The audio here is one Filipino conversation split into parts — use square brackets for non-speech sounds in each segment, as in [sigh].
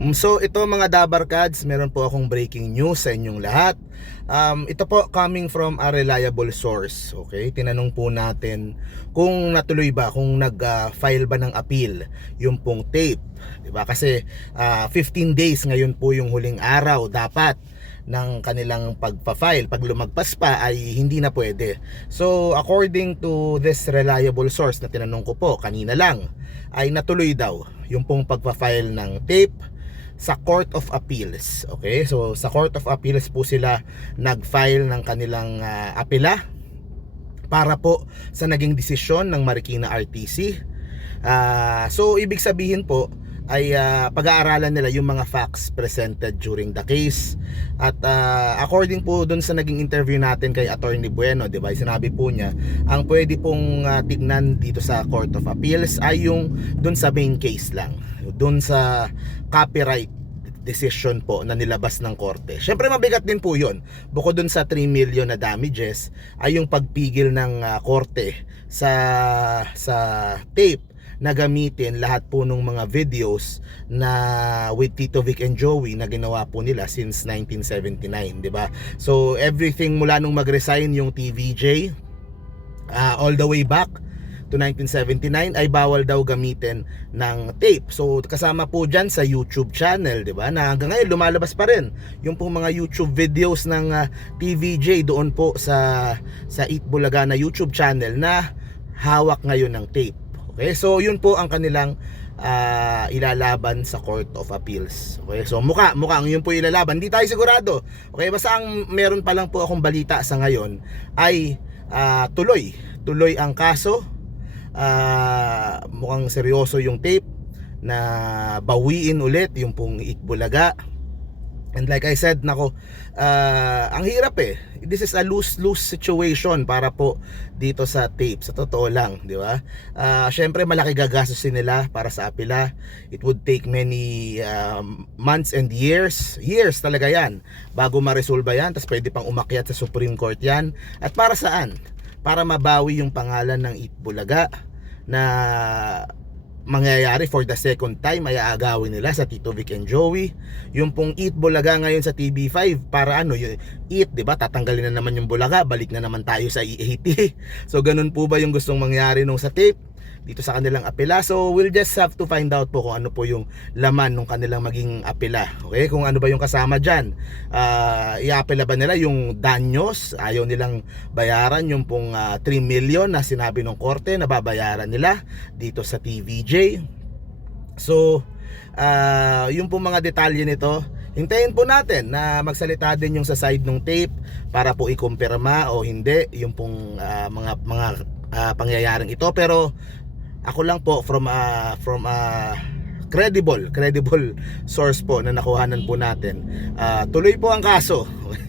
Mm, So ito mga Dabarkads, meron po akong breaking news sa inyong lahat. Um, ito po coming from a reliable source. Okay, tinanong po natin kung natuloy ba, kung nag-file ba ng appeal yung pong tape. ba? Kasi ah, 15 days ngayon po yung huling araw dapat ng kanilang pagpa-file. Pag lumagpas pa ay hindi na pwede. So according to this reliable source na tinanong ko po kanina lang, ay natuloy daw yung pong pagpa-file ng tape sa Court of Appeals. Okay? So sa Court of Appeals po sila nag-file ng kanilang ah, apela para po sa naging desisyon ng Marikina RTC. Ah, so ibig sabihin po ay ah, pag-aaralan nila yung mga facts presented during the case at ah, according po dun sa naging interview natin kay Attorney Bueno, 'di ba? Sinabi po niya, ang pwede pong ah, tignan dito sa Court of Appeals ay yung dun sa main case lang, dun sa copyright decision po na nilabas ng korte. Syempre mabigat din po 'yon. Bukod dun sa 3 million na damages ay yung pagpigil ng ah, korte sa sa tape na gamitin lahat po ng mga videos na with Tito Vic and Joey na ginawa po nila since 1979, 'di ba? So everything mula nung mag-resign yung TVJ ah, all the way back to 1979 ay bawal daw gamitin ng tape. So kasama po diyan sa YouTube channel, 'di ba? Na hanggang ngayon lumalabas pa rin yung pong mga YouTube videos ng ah, TVJ doon po sa sa Eat Bulaga na YouTube channel na hawak ngayon ng tape. Okay? So yun po ang kanilang ah, ilalaban sa Court of Appeals. Okay? So mukha, mukhang yun po ilalaban. Hindi tayo sigurado. Okay? Basta ang meron pa lang po akong balita sa ngayon ay ah, tuloy. Tuloy ang kaso. Ah, mukhang seryoso yung tape na bawiin ulit yung pong Ikbulaga. And like I said, nako, ah, ang hirap eh. This is a lose-lose situation para po dito sa tape. Sa totoo lang, di ba? Ah, Siyempre, malaki gagastusin nila para sa apila. It would take many um, months and years. Years talaga yan. Bago ma-resolve yan. Tapos pwede pang umakyat sa Supreme Court yan. At para saan? Para mabawi yung pangalan ng Itbulaga na mangyayari for the second time ay aagawin nila sa Tito Vic and Joey. Yung pong Eat Bulaga ngayon sa TV5 para ano yung Eat di ba? Tatanggalin na naman yung Bulaga balik na naman tayo sa E80 [laughs] so ganun po ba yung gustong mangyari nung sa tape dito sa kanilang apela. So we'll just have to find out po kung ano po yung laman ng kanilang maging apela. Okay? Kung ano ba yung kasama dyan. Uh, iapela ba nila yung danyos? Ayaw nilang bayaran yung pong ah, 3 million na sinabi ng korte na babayaran nila dito sa TVJ so ah, yung pong mga detalye nito hintayin po natin na magsalita din yung sa side ng tape para po ikumpirma o hindi yung pong ah, mga mga ah, pangyayaring ito. Pero ako lang po from a from a credible credible [laughs] source po na nakuhanan po natin. Ah, tuloy po ang kaso. [laughs]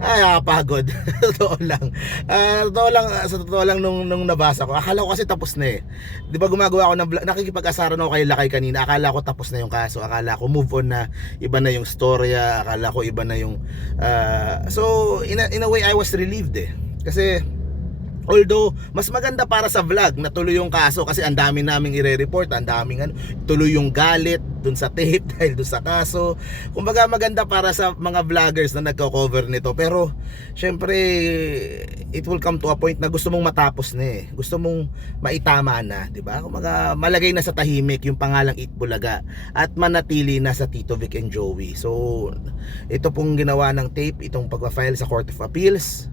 Ay nakapagod [laughs] totoo lang. Ah, totoo lang sa totoo lang nung, nung nabasa ko. Akala ko kasi tapos na eh. Di ba gumagawa ako ng vlog nakikipag-asaran ako kay Lakay kanina. Akala ko tapos na yung kaso. Akala ko move on na iba na yung storya. Akala ko iba na yung ah, so in a, in a way I was relieved eh. Kasi Although, mas maganda para sa vlog na tuloy yung kaso kasi ang dami naming ire-report, ang daming ano, tuloy yung galit dun sa tape [laughs] dahil dun sa kaso. Kumbaga maganda para sa mga vloggers na nagko-cover nito. Pero, syempre, it will come to a point na gusto mong matapos na eh. Gusto mong maitama na, di ba? Kumbaga, malagay na sa tahimik yung pangalang Itbulaga at manatili na sa Tito Vic and Joey. So, ito pong ginawa ng tape, itong pagpa-file sa Court of Appeals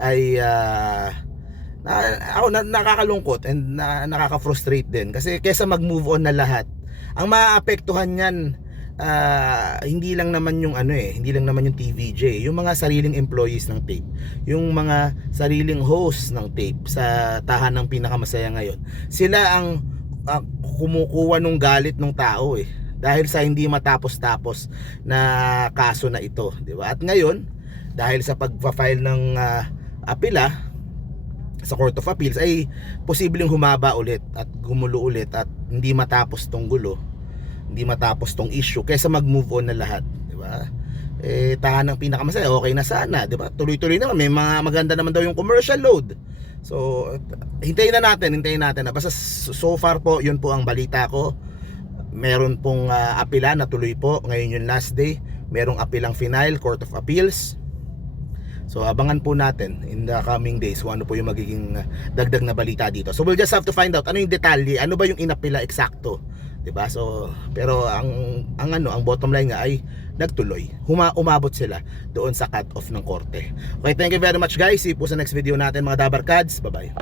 ay ah, na, ako na, nakakalungkot and na, nakaka-frustrate din. Kasi kesa mag-move on na lahat ang maaapektuhan niyan ah, hindi lang naman yung ano eh hindi lang naman yung TVJ yung mga sariling employees ng tape yung mga sariling hosts ng tape sa tahanang pinakamasaya ngayon. Sila ang ah, kumukuha ng galit ng tao eh dahil sa hindi matapos-tapos na kaso na ito di ba? At ngayon dahil sa pagpa-file ng ah, apela sa Court of Appeals ay posibleng humaba ulit at gumulo ulit at hindi matapos tong gulo hindi matapos tong issue kaysa mag-move on na lahat di ba? Eh tahanang pinakamasaya okay na sana di ba? Tuloy-tuloy naman may mga maganda naman daw yung commercial load. So hintayin na natin hintayin natin na. Basta so far po yun po ang balita ko. Meron pong ah, apila na tuloy po. Ngayon yung last day merong apilang final Court of Appeals So abangan po natin in the coming days kung ano po yung magiging uh, dagdag na balita dito. So we'll just have to find out ano yung detalye, ano ba yung inapila eksakto. 'Di ba? So pero ang ang ano, ang bottom line nga ay nagtuloy. Huma umabot sila doon sa cut off ng korte. Okay, thank you very much guys. See you po sa next video natin mga Dabarkads. Bye-bye.